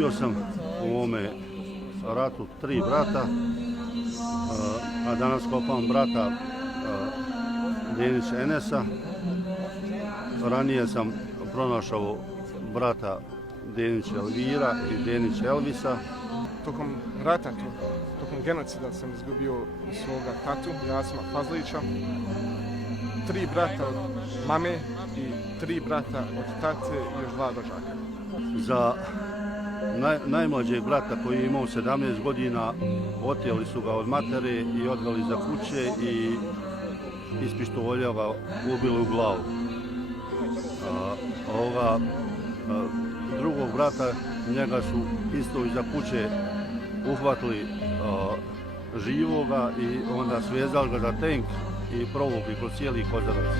Izgubio sam u ovome ratu 3 brata, a danas kopam brata Denića Enesa. Ranije sam pronašao brata Denića Elvira i Denića Elvisa. Tokom rata, tokom genocida sam izgubio svoga tatu Jasima Fazlića, 3 brata od mame i 3 brata od tate i još 2 rođaka. Za najmlađeg brata koji je imao 17 godina oteli su ga od matere i odveli za kuće i iz pištolja ga ubili u glavu. Drugog brata, njega su isto iza kuće uhvatili živoga i onda svezali ga za tenk i provukli kroz cijeli Kozarac.